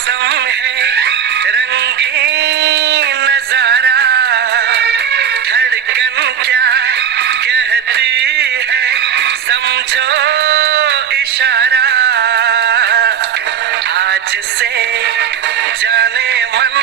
मौसम है रंगीन नजारा, धड़कन क्या कहती है समझो इशारा। आज से जाने मन